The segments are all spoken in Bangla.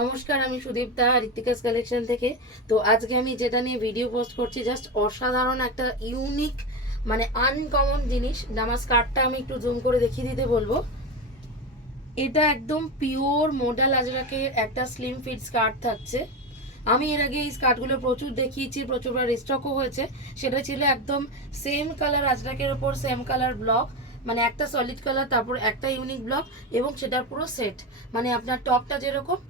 নমস্কার, আমি সুদীপ্তা ঋত্বিকাস কালেকশন থেকে। তো আজকে আমি যেটা নিয়ে ভিডিও পোস্ট করছি, জাস্ট অসাধারণ একটা ইউনিক মানে আনকমন জিনিস। আমার স্কার্টটা আমি একটু জুম করে দেখিয়ে দিতে বলবো। এটা একদম পিওর মোডাল আজরাকের একটা স্লিম ফিট স্কার্ট থাকছে। আমি এর আগে এই স্কার্টগুলো প্রচুর দেখিয়েছি, প্রচুরবার রিস্টকও হয়েছে। সেটা ছিল একদম সেম কালার আজরাকের ওপর সেম কালার ব্লক, মানে একটা সলিড কালার, তারপর একটা ইউনিক ব্লক, এবং সেটার পুরো সেট। মানে আপনার টপটা যেরকম,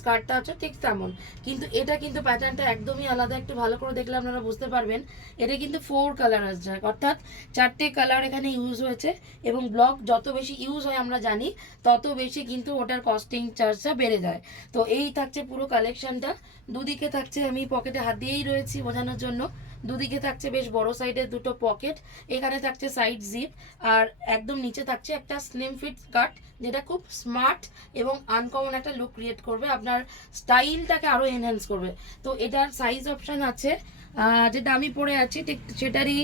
স্কার্টটা হচ্ছে ঠিক তেমন। কিন্তু এটা কিন্তু প্যাটার্নটা একদমই আলাদা। একটু ভালো করে দেখলে আপনারা বুঝতে পারবেন। এটা কিন্তু 4 কালার আজরাক, অর্থাৎ 4টে কালার এখানে ইউজ হয়েছে। এবং ব্লক যত বেশি ইউজ হয় আমরা জানি, তত বেশি কিন্তু ওটার কস্টিং চার্জটা বেড়ে যায়। তো এই থাকছে পুরো কালেকশনটা। দুদিকে থাকছে, আমি পকেটে হাত দিয়েই রয়েছি বোঝানোর জন্য, দুদিকে থাকছে বেশ বড় সাইডের দুটো পকেট। এখানে থাকছে সাইড জিপ, আর একদম নিচে থাকছে একটা স্লিম ফিট স্কার্ট, যেটা খুব স্মার্ট এবং আনকমন একটা লুক ক্রিয়েট করবে, আপনার স্টাইলটাকে আরও এনহ্যান্স করবে। তো এটার সাইজ অপশান আছে, যেটা আমি পরে আছি ঠিক সেটারই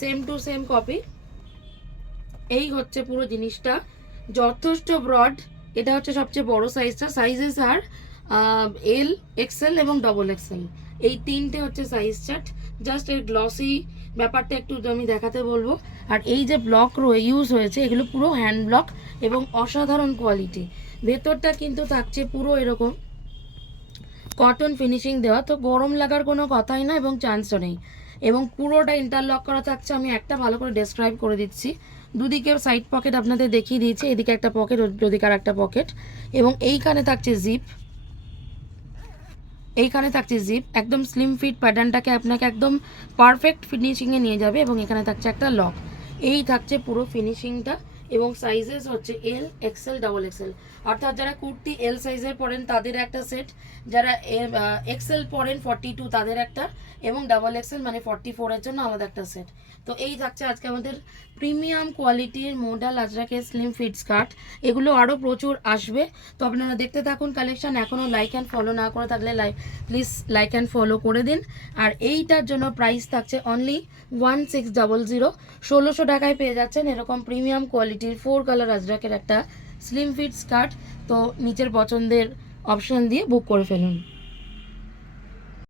সেম টু সেম কপি। এই হচ্ছে পুরো জিনিসটা, যথেষ্ট ব্রড। এটা হচ্ছে সবচেয়ে বড় সাইজটা। সাইজেস আর এল, এক্সেল এবং ডবল এক্সেল, এই তিনটে হচ্ছে সাইজ চার্ট। জাস্ট এর গ্লসি ব্যাপারটা একটু আমি দেখাতে বলবো। আর এই যে ব্লক ইউজ হয়েছে, এগুলো পুরো হ্যান্ড ব্লক এবং অসাধারণ কোয়ালিটি। ভেতরটা কিন্তু থাকছে পুরো এরকম কটন ফিনিশিং দেওয়া, তো গরম লাগার কোনো কথাই না এবং চান্সও নেই। এবং পুরোটা ইন্টারলক করা থাকছে। আমি একটা ভালো করে ডেসক্রাইব করে দিচ্ছি। দুদিকে সাইড পকেট আপনাদের দেখিয়ে দিয়েছি, এদিকে একটা পকেট, ওদিকে আর একটা পকেট। এবং এইখানে থাকছে জিপ, এইখানে থাকছে জিপ। একদম স্লিম ফিট প্যাটার্নটাকে আপনাকে একদম পারফেক্ট ফিনিশিংয়ে নিয়ে যাবে। এবং এখানে থাকছে একটা লক। এই থাকছে পুরো ফিনিশিংটা। এবং সাইজেস হচ্ছে এল, এক্সেল, ডবল এক্সেল। অর্থাৎ যারা কুর্তি এল সাইজের পরেন তাদের একটা সেট, যারা এক্সেল পরেন 42 তাদের একটা, এবং ডাবল এক্সেল মানে 44-এর জন্য আলাদা একটা সেট। তো এই থাকছে আজকে আমাদের প্রিমিয়াম কোয়ালিটির মোডাল আজরাকের স্লিম ফিট স্কার্ট। এগুলো আরও প্রচুর আসবে। তো আপনারা দেখতে থাকুন কালেকশন। এখনও লাইক অ্যান্ড ফলো না করে থাকলে প্লিজ লাইক অ্যান্ড ফলো করে দিন। আর এইটার জন্য প্রাইস থাকছে অনলি 1600। 1600 টাকায় পেয়ে যাচ্ছেন এরকম প্রিমিয়াম কোয়ালিটির 4 কালার আজরাকের একটা স্লিম ফিট স্কার্ট। তো নিচের পছন্দের অপশান দিয়ে বুক করে ফেলুন।